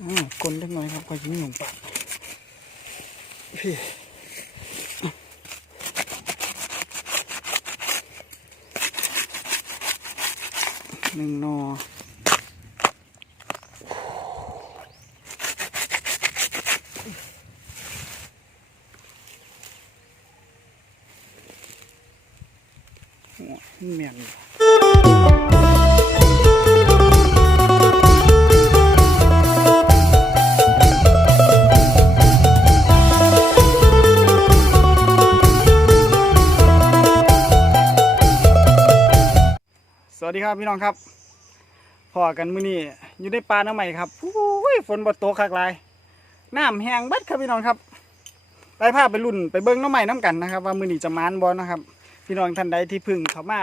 อืมกลนเล็กน้อยครับก็ยิงหนุ่มปากพี่หนึ่งนอ องครับพอกันมื้อนี้อยู่ในป่าน้ำใหม่ครับอุ้ยฝนบ่ตกคักหลายน้ำแห้งบัดครับพี่น้องครับไปพาไปรุ่นไปเบิ้งน้ำใหม่น้ำกันนะครับ ว่ามื้อนี้จะมานบ่นะครับ พี่น้องท่านใดที่พึ่งเข้ามา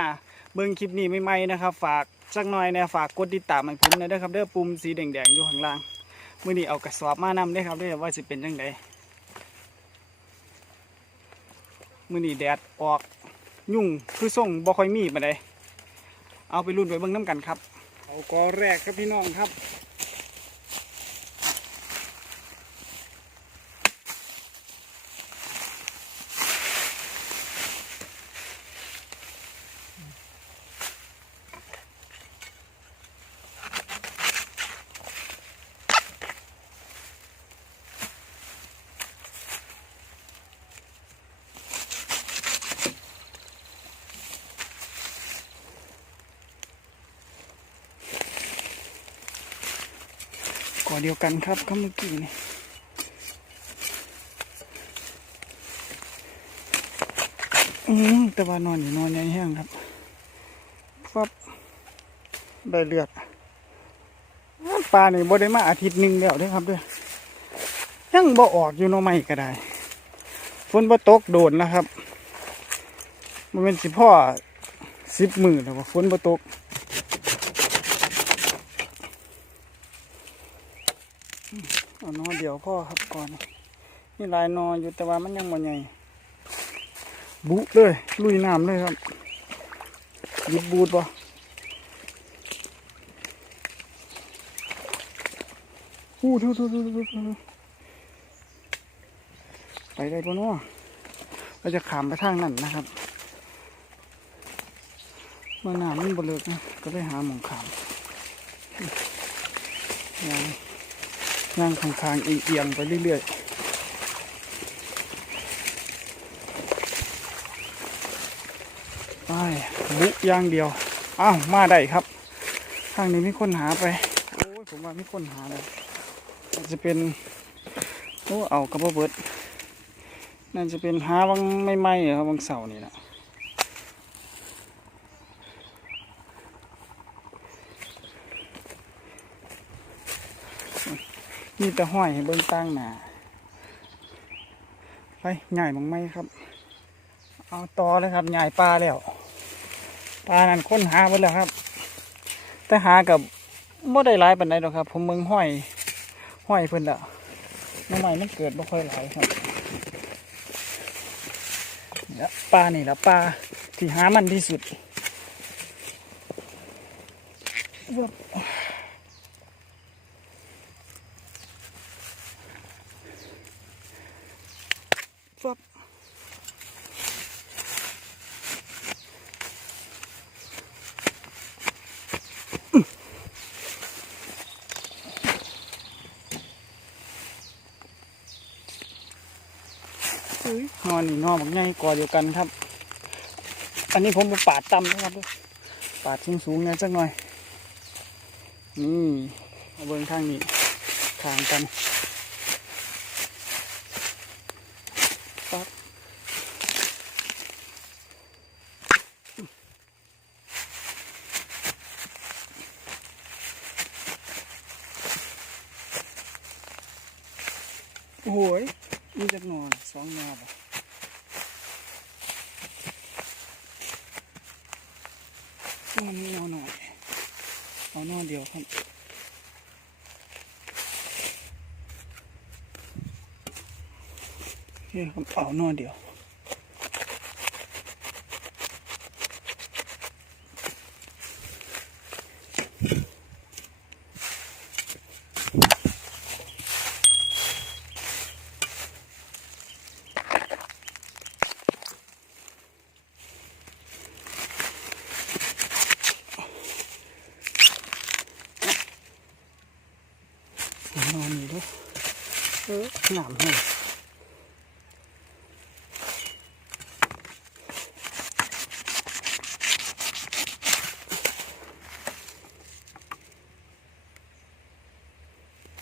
เบิ้งคลิปนี้ใหม่ๆนะครับ ฝากสักหน่อยนะฝากกดติดตามให้ผมนะด้อครับเด้อปุ่มสีแดงๆอยู่ข้างล่างมื้อนี้เอากระสอบมานำเด้ครับเด้อว่าสิเป็นจังไดมื้อนี้แดดออกยุ่งคือส่งบ่ค่อยมีปานใด เอาไปรุ่นไปเบิ่งน้ำกันครับ เอากอแรกครับพี่น้องครับ อเดียวกันครับก็เมื่อกี้นี่อืมแต่ว่านอนอยู่นอนในแห้งครับฟับได้เลือดปลานี่บ่ได้มาอาทิตย์หนึ่งแล้วด้อครับด้อยังบ่ออกอยู่นอไม่ก็ได้ฝนบ่ตกโดนนะครับมันเป็นสิพ่อสิบหมือแล้วว่าฝนบ่ตก เอา นอเดียวพ่อครับก่อน นี่ลายนออยู่แต่ว่ามันยังมันใหญ่ บุเลย ลุยน้ำเลยครับหยิบบูดบ่ฮู้ทูทูทูทูทูไปได้ปะเนาะเราจะขามไปทางนั้นนะครับเมื่อน้ำมันบเลิกนะก็ไปหาหมองขามยาง นั่งข้างๆเอียงๆไปเรื่อยๆไปบุกอย่างเดียว อ้าว มาได้ครับ ทางนี้มีคนหาไป โอ้ย ผมว่ามีคนหาเลยอาจจะเป็น โอ้ เอากระเบิดน่าจะเป็นหาวังไม่ไหม้ๆครับวังเสาร์นี่แหละ มีแต่ห้อยให้เบิ้งตั้งหนาไปใหญ่มังไหมครับ เอาต่อเลยครับใหญ่ปลาแล้วปลานั่นค้นหาหมดแล้วครับ แต่หากับบ่ได้หลายปานใดหรอกครับ ผมเมืองห้อยห้อยเพิ่นละน้ำใหม่มันเกิดบ่ค่อยหลายครับเนี่ยปลานี่ละปลาที่หามันที่สุด นอนนี่นอนบักใหญ่กอเดียวกันครับ อันนี้ผมมาปาดต่ำนะครับปาดสูงสูงเนี่ยสักหน่อย นี่เอาเบิ้งทางนี้ทางกันปั๊บโอ้ยมีจักหนอนสองหนอ บ่นอนนอาหน่อยเอานอนเดียวครับนี่ครับเอานอนเดียว เออหนามแห้ง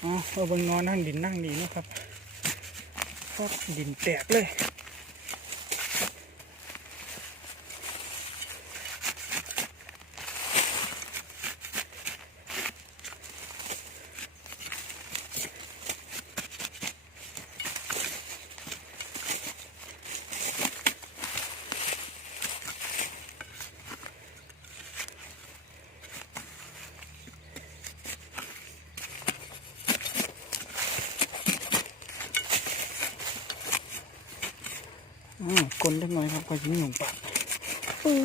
อ๋อเอาบนงอนนั่งดินนั่งดีนะครับครับดินแตกเลย กลนเล็กน้อยครับก็ยิ้มหนุ่มปากอุ้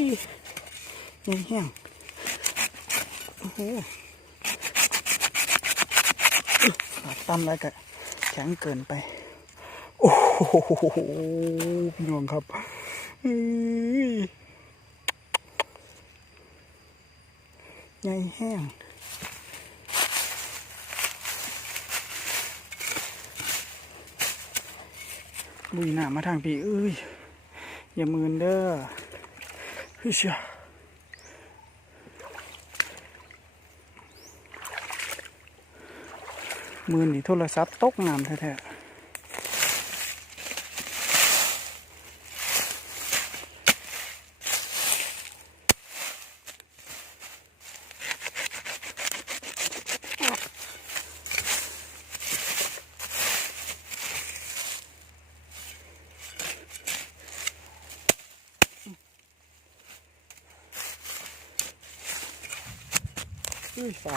ยยังแห้งโอ้โหตั้มแล้วก็แข็งเกินไป โอ้โหพี่น้องครับเฮ้ยยังแห้ง มุยหน้ามาทางพี่เอ้ยอย่ามืนเด้อเฮ้ยเชียมือนี่โทรศัพท์ตกน้ำแท้ๆ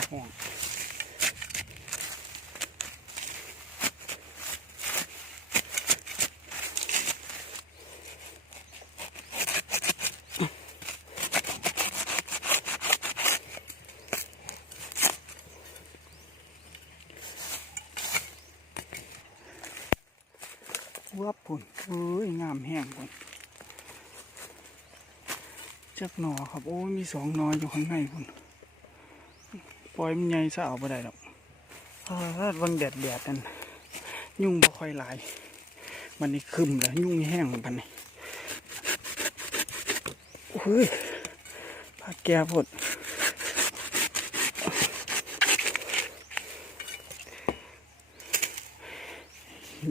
เฮ้ยฝาห่วงวับพุ่นเอ้ย งามแห้งพุ่นจักหนอครับ โอ้ยมีสองหนออยู่ข้างในพุ่น ปล่อยมันใหญ่ซะเอาไปได้ดอกเออวังแดดแดดนั่นยุ่งบ่ค่อยหลายมันนี่คึมแล้วยุ่งแห้งพันนี่โอ้ยพาแก่พด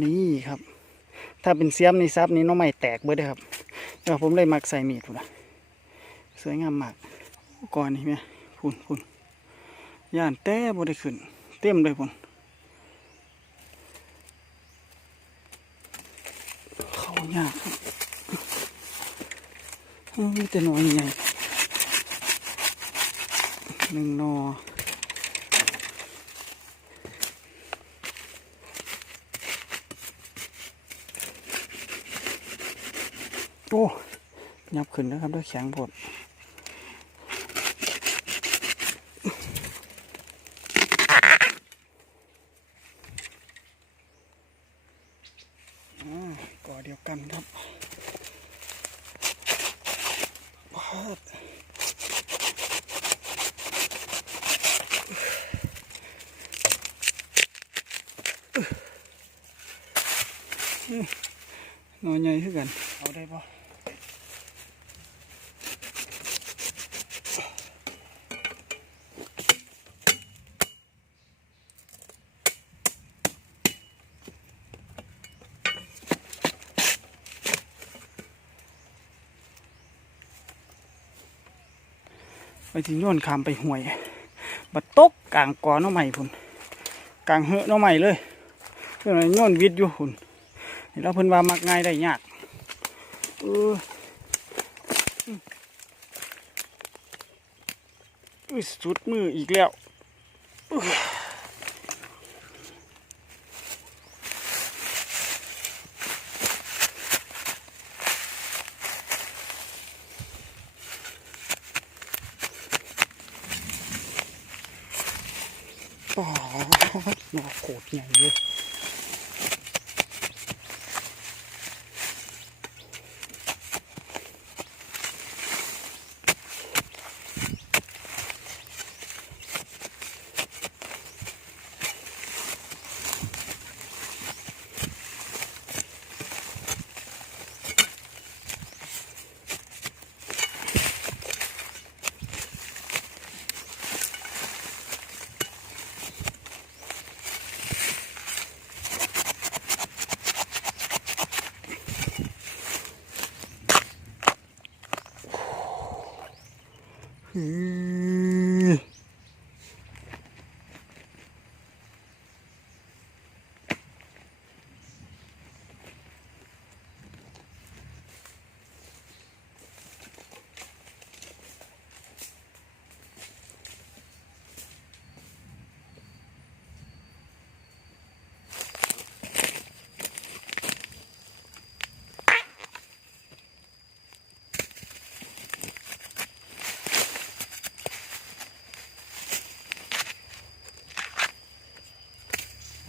นี่ครับ ถ้าเป็นเสียมในซับนี่หน้องใหม่แตกเบิดเลยครับเดี๋ยวผมเลยมักใส่มีดพุ่นะสวยงามมากก่อนนี่แม่พุ่นพุ่น ย่านแต่บ่ได้ขึ้น เต็มเลยพุ่นเขายากครับมีแต่หน้อยใหญ่หนึ่งนอโอ้ยับขึ้นนะครับด้วยแข็งผด อ่าก่อเดียวกันครับพาด นอนใหญ่ขึ้นกันเอาได้ปะไปที่โยนคำไปห่วยบัดตกกลางกอหน้อใหม่พุ่นกลางเหอะหน้อใหม่เลย เพื่อนโยนวิทย์อยู่พุ่นแล้วเพิ่นว่ามักง่ายได้ยากเอออืมอุ้ยสุดมืออีกแล้วอื้อปอดหนอโคตรใหญ่เลย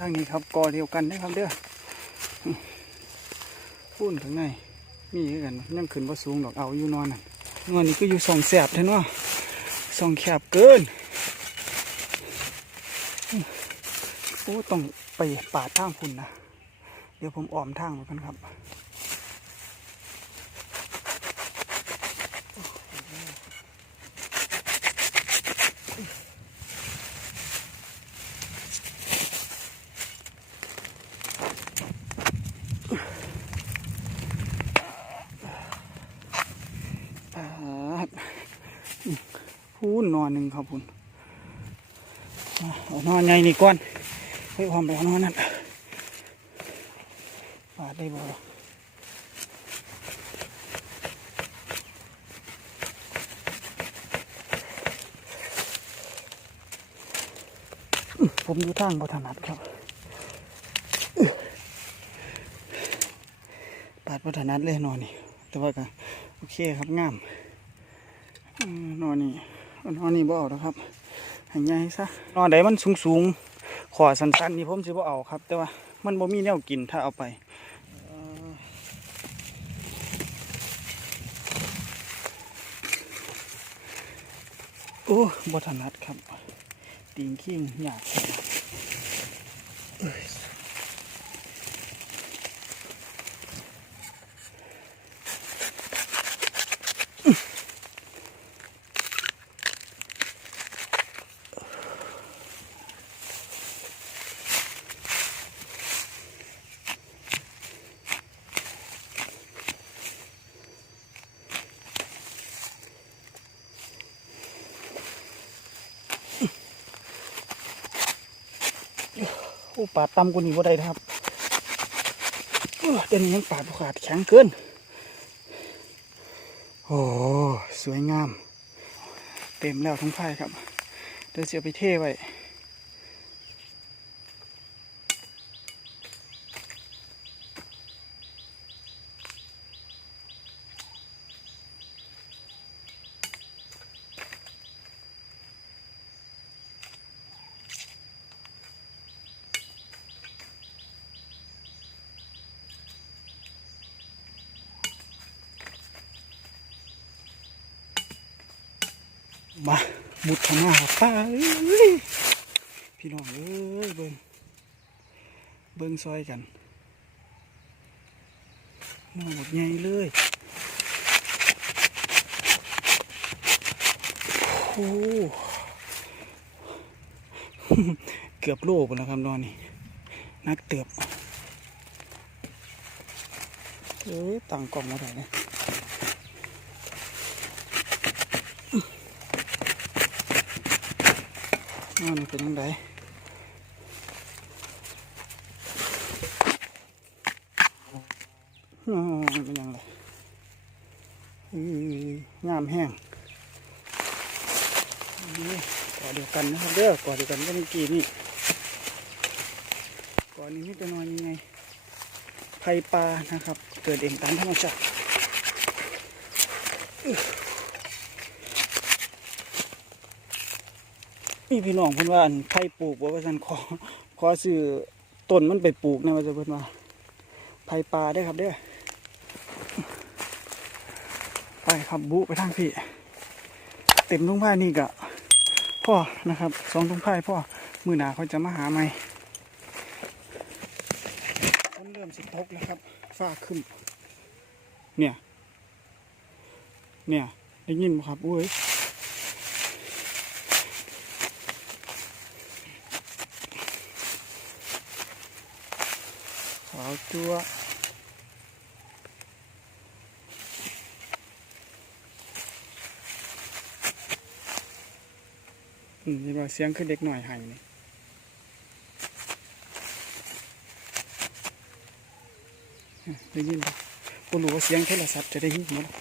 างนี้ครับกอเดียวกันนะครับเด้อพุ่นข้างในมีคือกันยังขึ้นว่าสูงดอกเอาอยู่นอนน่ะนอนนี้ก็อยู่สองแสบเท่านั้นสองแคบเกินโอ้ต้องไปป่าดทางคุณนะเดี๋ยวผมอ้อมทางไปกันครับ ปาดพูนนอนหนึ่งครับคุณอะเอา นี่ก่อนเฮ้ยความไปเอนอนนั่นปาดได้บ่อผมอยู่ทางบ่ถนัดครับปาดบ่ถนัดเลยนอนนี่ แต่ว่าก็โอเคครับงามนอนนี่นอนนี่บ่เอาแล้วครับ ให้ใหญ่ซะนอนใดมันสูงสูงๆขอสั้นๆนี่ผมสิบ่เอาครับ แต่ว่ามันบ่มีแนวกินถ้าเอาไปเอ่อโอ้บ่ถนัดครับตีนขิงอยาก ปาดต่ำกว่านี้บ่ได้นะครับเดี๋ยวนี้ยังปาดขาดแข็งเกิน โอ้สวยงาม เต็มแล้วทั้งไพ่ครับ เดี๋ยวจะเอาไปเทไว้ มามุดข้ามาครับป้าพี่น้องเอ้ยเบิ้งเบิ้งซอยกันมาหมดใหญ่เลยโอ้เกือบโลกแล้วครับนอนนี่นักเตือบเอ้ยต่างกล่องมาไหนเนี่ย อ้าวนี่เป็นยังไงอ๋อเป็นยังไงงามแห้งนี่ก่อเดียวกันนะครับเด้อก่อเดียวกันก็เมื่อกี้นี่ก่อนนี้นี่จะนอนยังไงไผ่ปลานะครับ เกิดเองตามธรรมชาติ มีพี่น้องเพิ่นว่าอันไผ่ปลูกบ่ว่าซั่นขอขอซื้อต้นมันไปปลูกนะว่าจะเพิ่นว่าไผ่ป่าเด้อครับเด้อไปครับบุไปทางพี่ เต็มทุ่งไผ่นี่ก็พ่อนะครับสองทุ่งไผ่พ่อมือหนาเขาจะมาหาใหม่ฝนเริ่มสิตกแล้วครับฟ้าขึ้น เนี่ย เนี่ย ได้ยินไหมครับอุ้ย ขาว ตัวอืมนี่ว่าเสียงคือเด็กหน่อยหายนี่ได้ยินปะก็รู้ว่าเสียงโทรศัพท์จะได้ยินหมดแล้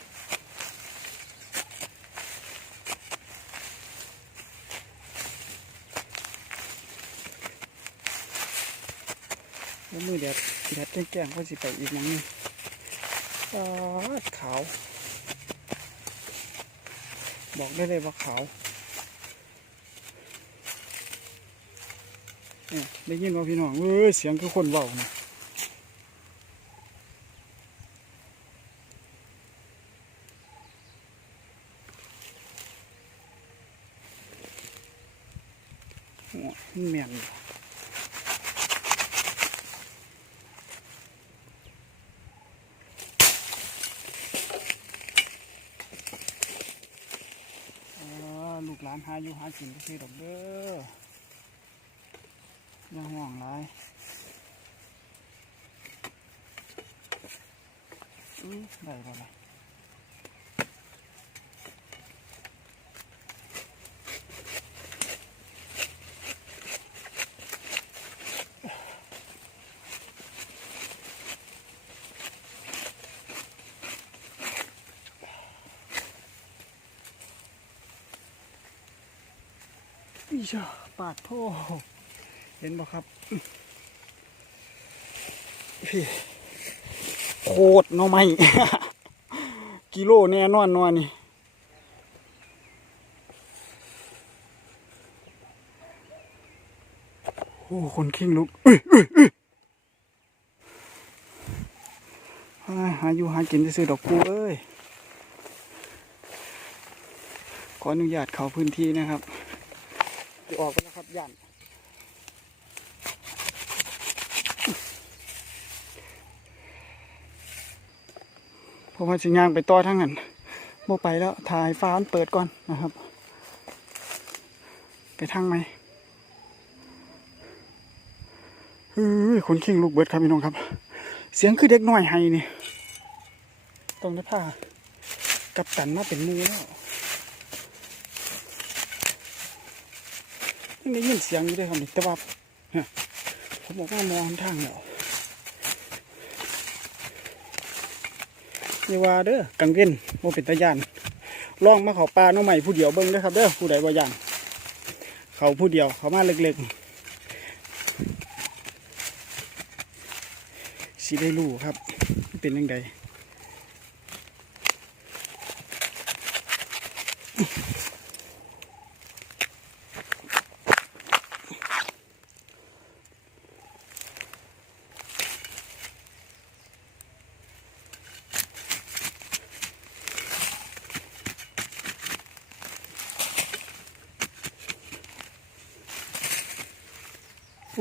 ว มือแดดแดดแจ้งๆก็สิไปอีกหนังนึงอ่าขาว บอกได้เลยว่าขาวเนี่ยได้ยินว่าพี่น้องเอ้ยเสียงคือคนเว้านะโอ้มันแม่นอยู่อ่าลูกหลานหาอยู่หากินก็คือดอกเด้ออยังห่วงไรอุ้ยได้บ่ล่ะ ช่าปาดโทเห็นบ่ครับ พี่โคตรหน่อไม้กิโลแน่นอนนอนนี่โอ้คนคิงลุกเอ้ยเอ้ยเอ้ยหาอยู่หากินจะซื้อดอกกูเอ้ย ขออนุญาตเขาพื้นที่นะครับ ออกกันแล้วครับย่านผมว่าสิงยางไปต่อทั้งนั้นบ่ไปแล้วถ่ายฟ้ามันเปิดก่อนนะครับ ไปทางไหมเฮ้ยคนขิงลูกเบิดครับพี่น้องครับ เสียงคือเด็กน้อยไห้นี่ ต้องได้ผ้ากับตันมาเป็นมือแล้ว ยังได้ยินเสียงอยู่ด้วยครับนี่แต่ว่าผมบอกว่ามองทางแล้วอย่าว่าเด้อกังเว้นบ่เป็นตาย่านล่องมาเขาปลาน้องใหม่ผู้เดียวเบิ่งเด้อครับเด้อผู้ใดบ่ยานเขาผู้เดียวเขามาเล็กๆสิได้รู้ครับ เป็นยังไง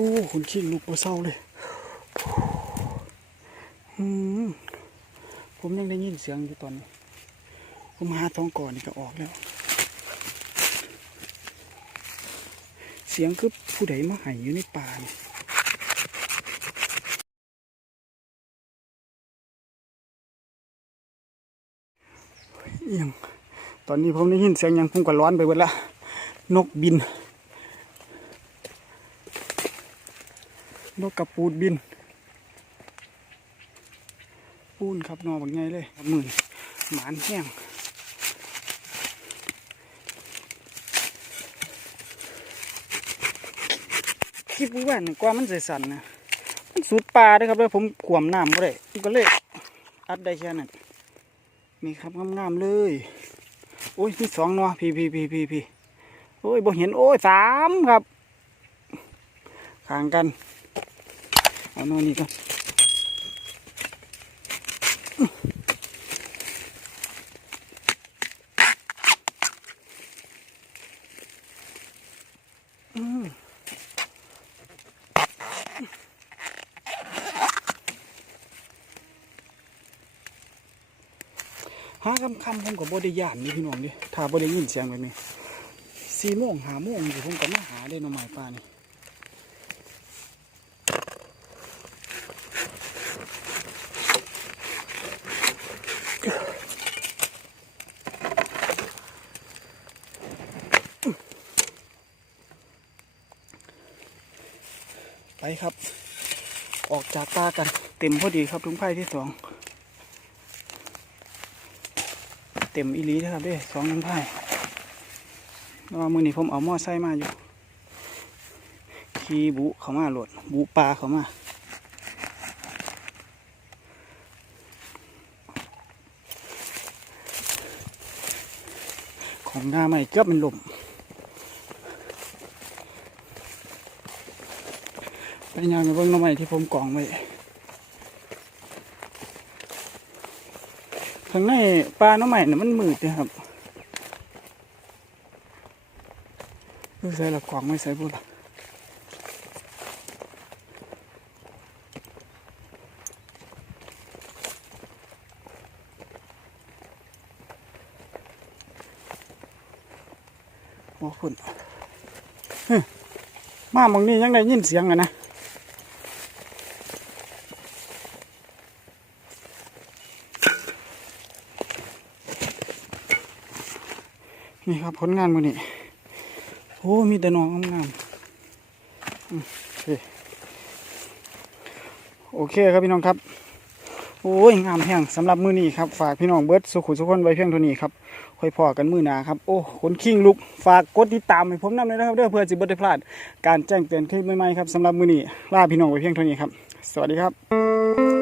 อ้คนขี้ลูกบ่เศร้าเลยอืมผมยังได้ยินเสียงอยู่ตอนนี้ผมหาท้องก่อนนี่ก็ออกแล้ว เสียงคือผู้ใดมาไห้อยู่ในป่านี่เองตอนนี้ผมได้ยินเสียงยังผมก็ร้อนไปหมดละนกบิน นกกระปูดบิน ปูนครับนอบักไงเลยครับมือนหมานแห้งคิดว่าหนึ่งกว่ามันใสสันนะมันสุดปลาด้วยครับเลยผมขวมน้ำก็ได้ก็เลยอัดได้แค่นั้นนี่ครับงามๆเลย โอ้ยมีสองเนอพี่พี่พี่พี่พี่โอ้ยบ่เห็นโอ้ยสามครับข้างกัน เอานอนนี่ก่อนอืมหาคำคำผมกับบได้ย่านนี่พี่น้องดิถ้าบได้ยินเสียงแบบนี้สี่โมงหาโมงอยู่ผมก็มาหาได้น่อไม้ป่านี่ ไปครับ ออกจากตากันเต็มพอดีครับถุงไผ่ที่สองเต็มอีลีนะครับเด้สองถุงไผ่แล้วว่ามือนี้ผมเอาหม้อไส้มาอยู่ขี่บุเขามาโหลดบุปลาเขามาของหน้าใหม่เกือบเป็นลม ไปยางไปเบิ่งหน้ำใหม่ที่ผมกองไว้ข้างในปลาหน้ำใหม่น่ะมันมืดเลยครับดูใส่ละกองไม่ใส่บุละโอ้คุณมามองนี่ยังได้ยินเสียงอะนะ นี่ครับผลงานมือนี่โอ้มีแต่นองงามโอเคครับพี่น้องครับ โอ้ยงามแห้งสำหรับมือนี้ครับ ฝากพี่น้องเบิร์ดสุขุสุขคนไว้เพียงเท่านี้ครับค่อยพอกันมือหนาครับ โอ้คนคิงลุก ฝากกดติดตามให้ผมนำเลยนะครับเด้อเพื่อจะบ่ได้พลาด การแจ้งเตือนคลิปใหม่ๆครับสำหรับมือนี้ลาพี่น้องไว้เพียงเท่านี้ครับ สวัสดีครับ